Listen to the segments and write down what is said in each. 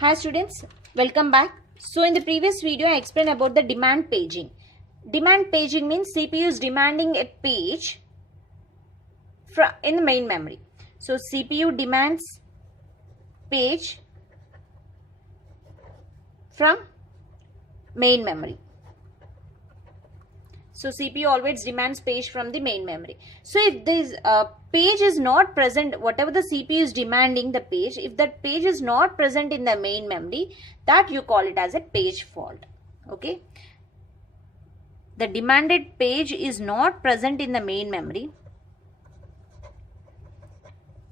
Hi students, welcome back. So in the previous video I explained about the demand paging. Demand paging means CPU is demanding a page in the main memory. So CPU demands page from main memory. So CPU always demands page from the main memory. So if this page is not present, whatever the CPU is demanding the page, if that page is not present in the main memory, that you call it as a page fault. Okay. The demanded page is not present in the main memory.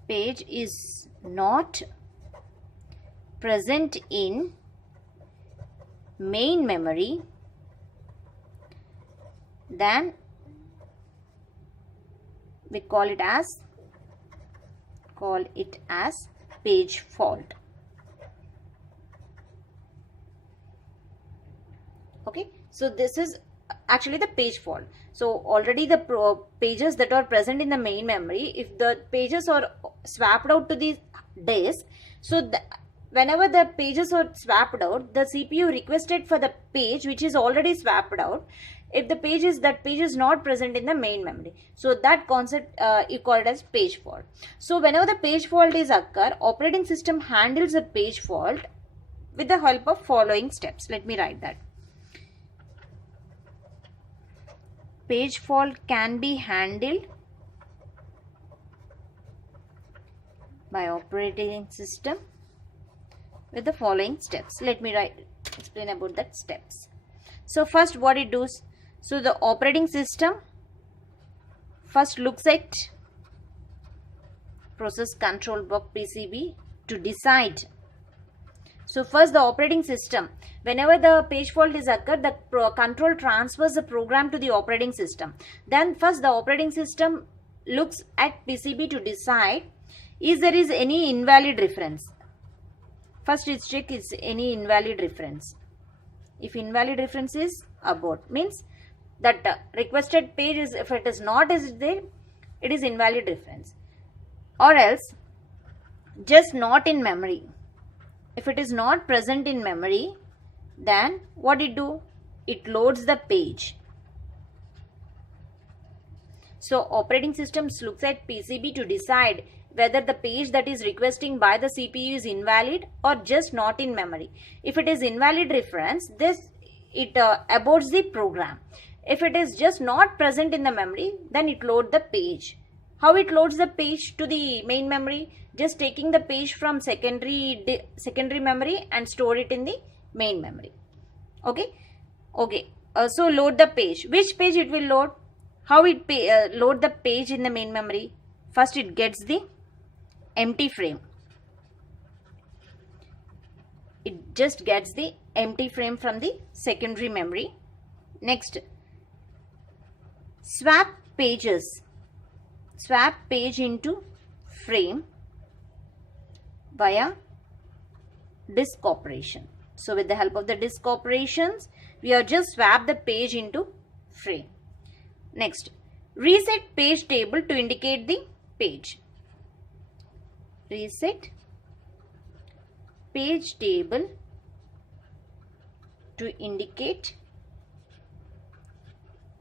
Page is not present in main memory, then we call it as page fault. Okay, so this is actually the page fault. So already the pages that are present in the main memory, if the pages are swapped out to the disk, so whenever the pages are swapped out, the CPU requested for the page which is already swapped out. If the page is not present in the main memory, so that concept you call it as page fault. So whenever the page fault is occur, operating system handles a page fault with the help of following steps. Let me write that. Page fault can be handled by operating system with the following steps. Let me explain about that steps. So first what it does, so the operating system first looks at process control block PCB to decide. So first the operating system, whenever the page fault is occurred, the control transfers the program to the operating system. Then first the operating system looks at PCB to decide is there is any invalid reference. First it checks is any invalid reference. If invalid reference is abort, means that requested page is, if it is not is there, it is invalid reference. Or else just not in memory. If it is not present in memory, then what it do? It loads the page. So operating system looks at PCB to decide whether the page that is requesting by the CPU is invalid or just not in memory. If it is invalid reference, it aborts the program. If it is just not present in the memory, then it loads the page. How it loads the page to the main memory? Just taking the page from secondary memory and store it in the main memory. Okay. So load the page. Which page it will load? How it load the page in the main memory? First it gets the empty frame. It just gets the empty frame from the secondary memory. Next, swap page into frame via disk operation. So with the help of the disk operations, we have just swapped the page into frame. Next, reset page table to indicate the page. Reset page table to indicate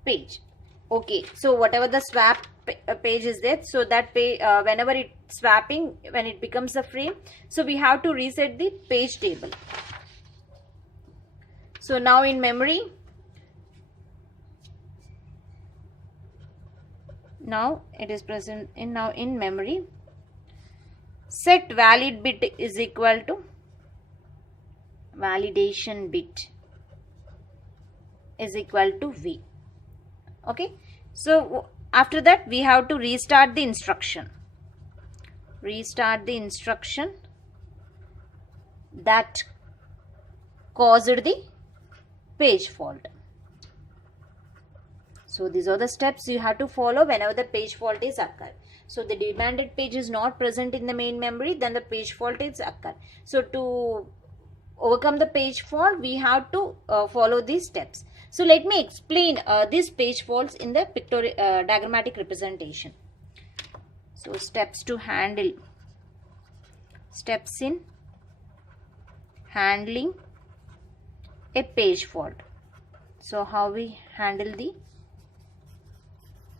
page. Okay, so whatever the swap page is there, so that page, whenever it swapping, when it becomes a frame, so we have to reset the page table. So now in memory, now it is present in memory, set valid bit is equal to validation bit is equal to V. Okay, so after that we have to restart the instruction. Restart the instruction that caused the page fault. So these are the steps you have to follow whenever the page fault is occurred. So the demanded page is not present in the main memory, then the page fault is occurred. So to overcome the page fault, we have to follow these steps. So let me explain these page faults in the diagrammatic representation. So steps to handle, steps in handling a page fault. So how we handle the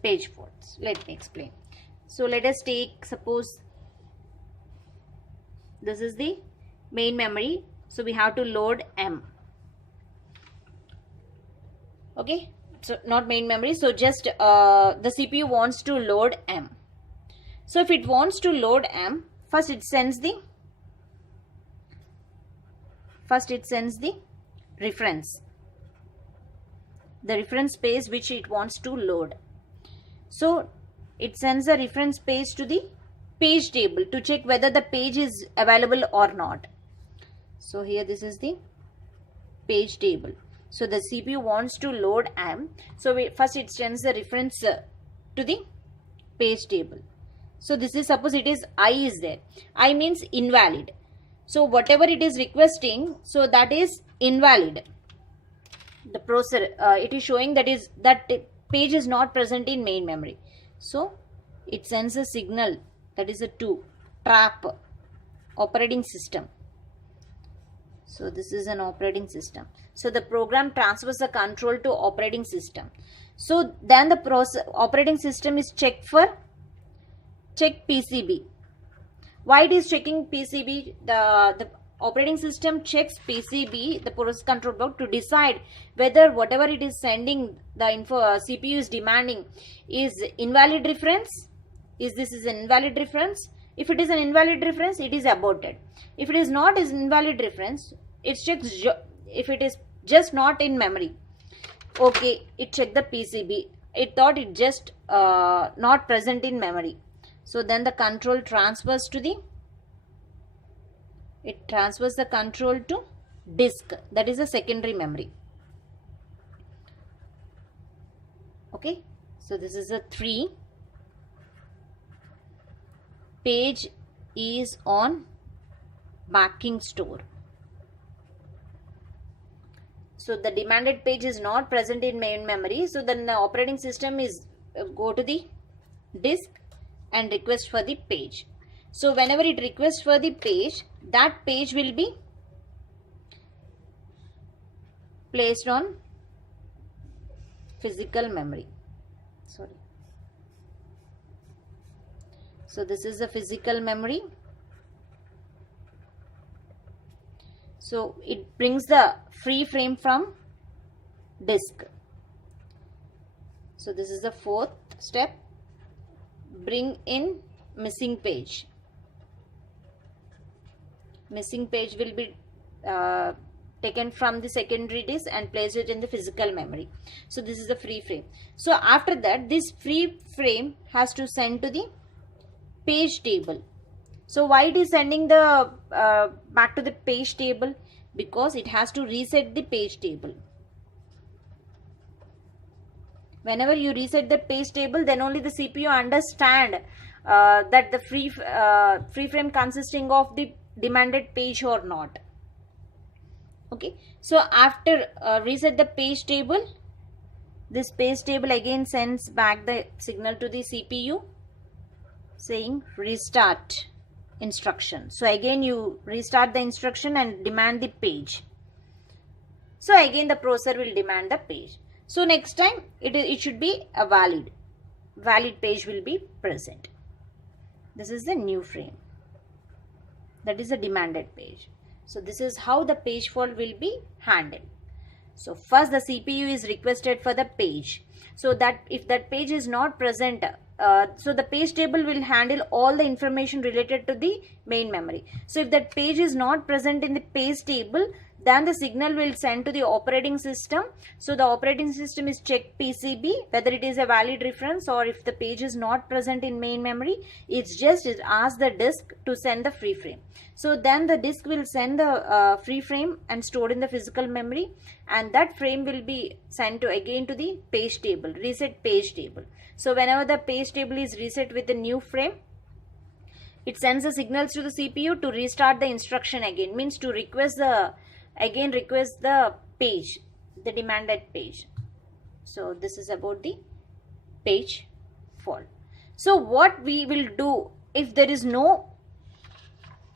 page faults? Let me explain. So let us take, suppose this is the main memory. So we have to load M. Okay, so not main memory. So just the CPU wants to load M. So if it wants to load M, first it sends the reference, the reference page which it wants to load. So it sends the reference page to the page table to check whether the page is available or not. So here this is the page table. So the CPU wants to load M. So first it sends the reference to the page table. So this is, suppose it is I is there. I means invalid. So whatever it is requesting, so that is invalid. The processor, it is showing that page is not present in main memory. So it sends a signal, that is a to trap operating system. So this is an operating system. So the program transfers the control to operating system. So then the operating system is check PCB. Why it is checking PCB? The operating system checks PCB, the process control block, to decide whether whatever it is sending, the info CPU is demanding, is invalid reference. This is an invalid reference? If it is an invalid reference, it is aborted. If it is not an invalid reference, it checks if it is just not in memory. Okay, it checked the PCB. It thought it just not present in memory. So then the control transfers to the control to disk, that is a secondary memory. Okay, so this is a 3. Page is on backing store. So the demanded page is not present in main memory. So then the operating system is go to the disk and request for the page. So whenever it requests for the page, that page will be placed on physical memory. Sorry. So this is the physical memory. So it brings the free frame from disk. So this is the 4th step. Bring in missing page. Missing page will be taken from the secondary disk and placed it in the physical memory. So this is the free frame. So after that, this free frame has to send to the page table. So why it is sending the back to the page table? Because it has to reset the page table. Whenever you reset the page table, then only the CPU understand that the free frame consisting of the demanded page or not. Okay, so after reset the page table, this page table again sends back the signal to the CPU saying restart instruction. So again you restart the instruction and demand the page. So again the processor will demand the page. So next time it should be a valid page will be present. This is the new frame, that is the demanded page. So this is how the page fault will be handled. So first the CPU is requested for the page. So that if that page is not present, so the page table will handle all the information related to the main memory. So if that page is not present in the page table, then the signal will send to the operating system. So the operating system is check PCB whether it is a valid reference, or if the page is not present in main memory, it asks the disk to send the free frame. So then the disk will send the free frame and stored in the physical memory, and that frame will be sent to again to the page table, reset page table. So whenever the page table is reset with the new frame, it sends the signals to the CPU to restart the instruction again, means to request the page, the demanded page. So this is about the page fault. So what we will do if there is no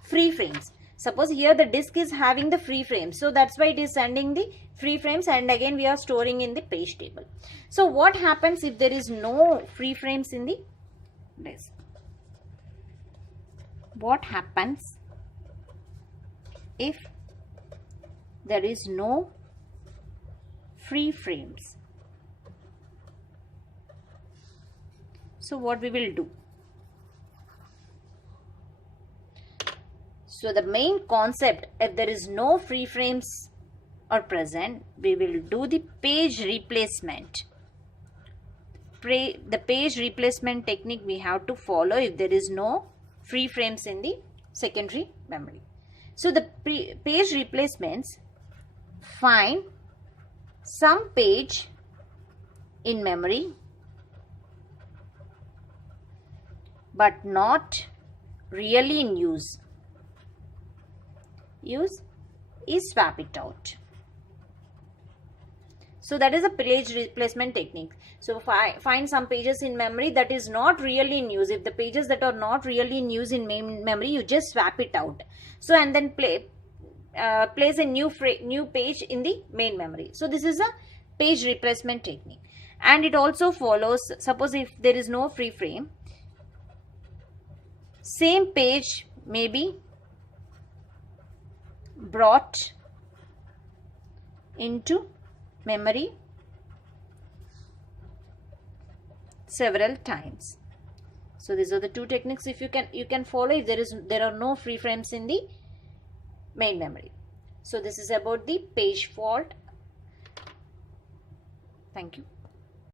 free frames? Suppose here the disk is having the free frames, so that's why it is sending the free frames, and again we are storing in the page table. So what happens if there is no free frames in the disk? What happens if there is no free frames? So what we will do? So the main concept, if there is no free frames are present, we will do the page replacement. The page replacement technique we have to follow if there is no free frames in the secondary memory. So the page replacements find some page in memory but not really in use. Use is swap it out. So that is a page replacement technique. So find some pages in memory that is not really in use. If the pages that are not really in use in main memory, you just swap it out. So and then place a new page in the main memory. So this is a page replacement technique. And it also follows, suppose if there is no free frame, same page may be brought into memory several times. So these are the two techniques if you can follow if there are no free frames in the main memory. So this is about the page fault. Thank you.